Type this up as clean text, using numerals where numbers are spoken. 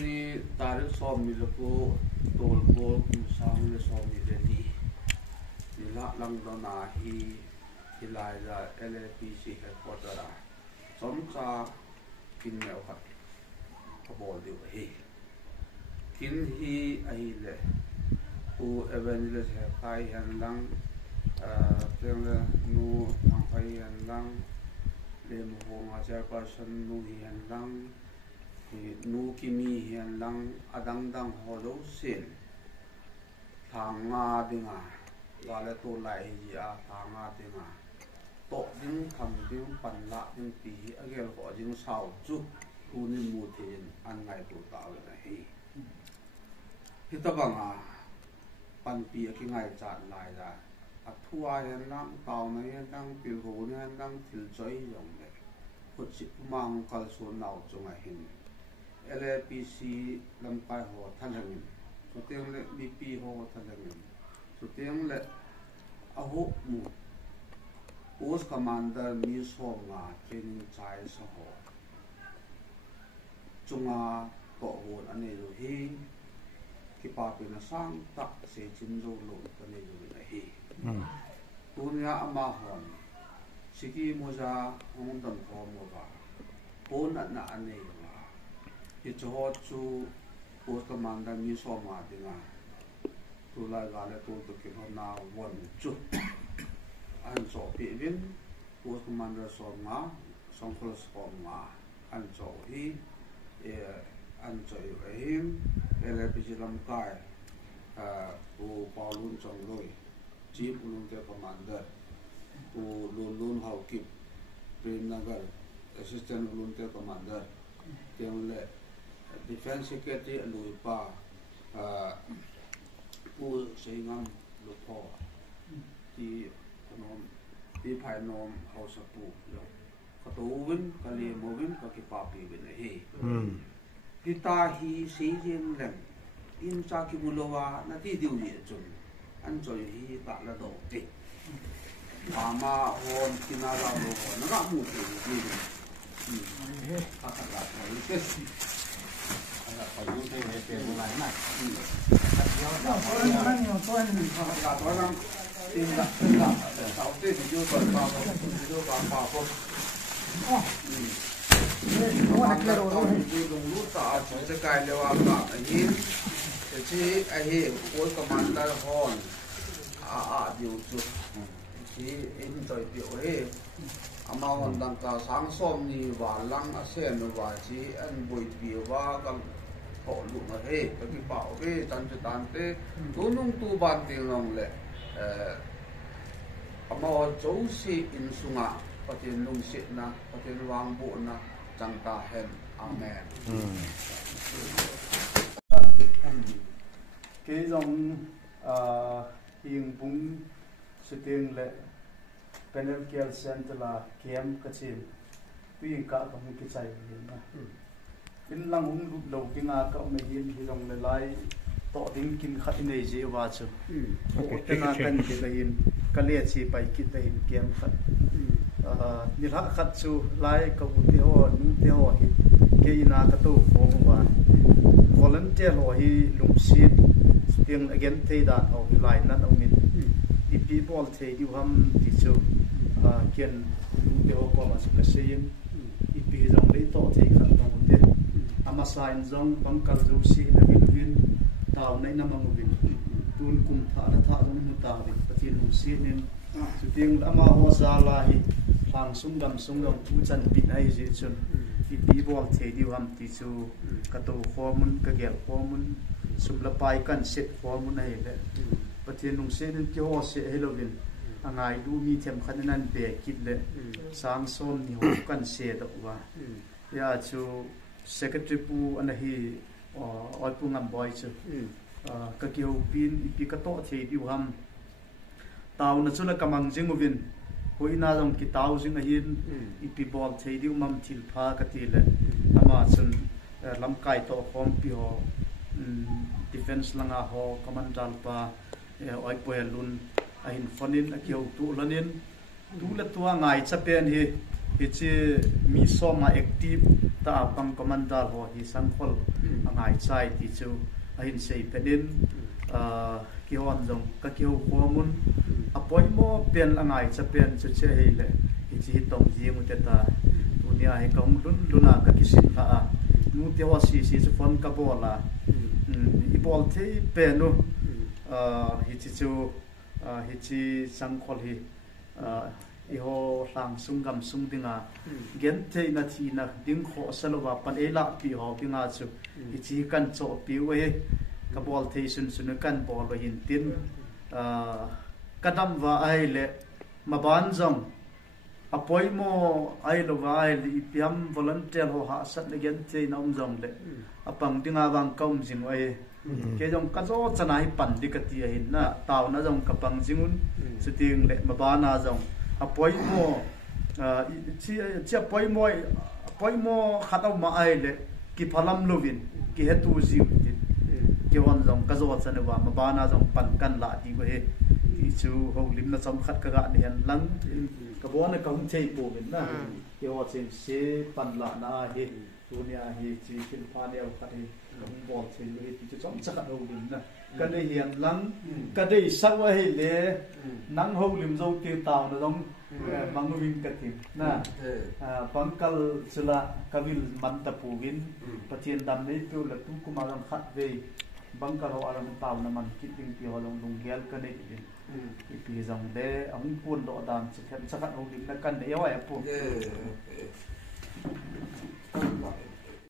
ni tarik som ni lako tol ko kusang ni som ni ready nila lang do na hi hilai da LAPC headquarter a som cha kin mel khat kabol diu hi kin hi ai le u evangelist he kai han lang teng le nu mang kai han lang le mo nga chairperson nu hi han lang nu kimi hian lang adang dang holo sin thanga dinga wala to lai hi a thanga dinga to ding kham ding pan la ding pi agel ko jing sau chu tu ni mu thin an ngai tu ta la hi hitabanga pan pi ki ngai chat lai da athua hian lang taw na hian lang pil ho ni hian lang thil choi yong le khut chi mang kal su nau chunga hin LAPC lampai ho thalangin sutiang le BP ho thalangin sutiang le aho mu post commander mi so nga training chai so ho chunga to won ane lo hi ki pa pe na sang tak se chin zo lo ane lo na hi tunya ama hon siki moza hong dang ho mo ba pon na ane cho chu post commander mi so ma dinga tu la ga le tu ki na won chu an so pi vin post commander so ma song khol so ma an so hi an so him LAPC lam kai u paulun chong loi chief ulun te commander u lun hau kip prem nagar assistant ulun te commander tiang le Defense Secretary Lui Pa Pu Singam Lupo Di Nom Di Pai Nom House Pu Katowin Kali Movin Kakipapi Bin Hi Kita hi si yin lem in sa ki mulowa na ti diu ye chun an choi hi ta la do ti mama on kinara lo na ga mu ti ni ta ta la ke phải dùng thêm cái tiền của này này. Nó có nhiều tôi mình là tôi đang tin là sáu tết thì chưa tuần vào chưa vào không. Nó hạt cái đồ thôi. Đi dùng lút tạ chúng sẽ cài leo vào cả hiến. Thì chỉ ai hiến cuối commander hòn điều chút. Chỉ in trời biểu ấy. Ama hòn đang cả sáng sớm đi vào lăng sen và chỉ ăn buổi biểu và cầm họ lụm mà thế cái bảo cái tan thế tú nung tu ban tiếng lòng lệ ama châu si in sunga có tiền nung sit na có tiền vang bộ na chẳng ta hen amen cái dòng hiền bún sự tiền lệ panel care center là kem cái gì tuy cả có một cái chạy na in lang hung lu lo kinga ka me hin hi rong le lai to ding kin khat nei je wa chu tinga kan ke la hin ka le chi pai ki te hin kem khat ni la khat chu lai ka u te ho nu te ho hi ke ina ka to fo wa volunteer ho hi lum sit tiang again te da ho hi lai na au min di people te du ham ti chu ken nu te ho ko ma ka sein i pi rong le to te khat no te ama sign zong bangkal josi na bilwin taw nei na mangubin tun kum tha la tha zong mu ta bi patin lu si nin chuting ama ho za la hi phang sung dam pu chan pi nai ji chun ti pi bol the di ham ti chu ka to formun ka gel formun sum la pai kan set formun nei le patin lu si nin ti ho se helovin angai du mi them khanan be kit le sang som ni ho kan se da wa ya chu secretary pu anahi oi pu ngam boy chu ka kiu pin ipi ka to the di ham taw na chuna kamang jingovin hoina jong ki taw jing a hin ipi bol the di mam thil pha ka ti le ama chun lam kai to khom pi ho defense langa ho commandant pa oi pu lun a hin fonin a kiu tu lanin tu la tua ngai chapen hi chi mi so ma active ta pang commander ho hi sang khol angai chai ti chu a hin sei pedin ki hon jong ka ki ho khomun apoi mo pen angai cha pen chu che hi le hi chi tong ji mu te ta dunia hi kong luna ka ki sin kha a nu te wa si chu fon ka bola i bol the pe nu hi chi chu hi chi sang khol hi i ho lang sung gam sung dinga gen te na thi na ding kho salwa pan ela pi ho binga chu hi chi kan cho pi we ka bol the sun sun kan bol lo hin tin kadam wa ai le ma ban jong apoi mo ai lo wa ai li piam volunteer ho ha sat le gen te na jong le apang dinga wang kaum jing ai ke jong ka zo chanai pan di ka ti hin na taw na jong ka pang jingun siting le ma ba na jong apoi mo chi apoi mo khatau ma ai le ki phalam lovin ki hetu jiu tin ki wan jong ka zo chane wa ma ba na jong pan kan la di we ki chu ho lim na chom khat ka ga ni han lang ka bo na ka hum chei po min na ki wa chen se pan la na he dunia hi chi kin pha ne au ka hi ka hum bol chen we ti chu chom chak ho lim na ka dei hian lang ka dei sa wa he le nang ho lim zo ti taw na jong mangwin ka tim na pangkal sila kabil mantapu win patien dam nei tu la tu kumaram khat ve bangkal ho aram taw na man kiting pi holong lung gel ka nei din pi jang de ang pun do dam chakhat ho dim na kan de yawa pu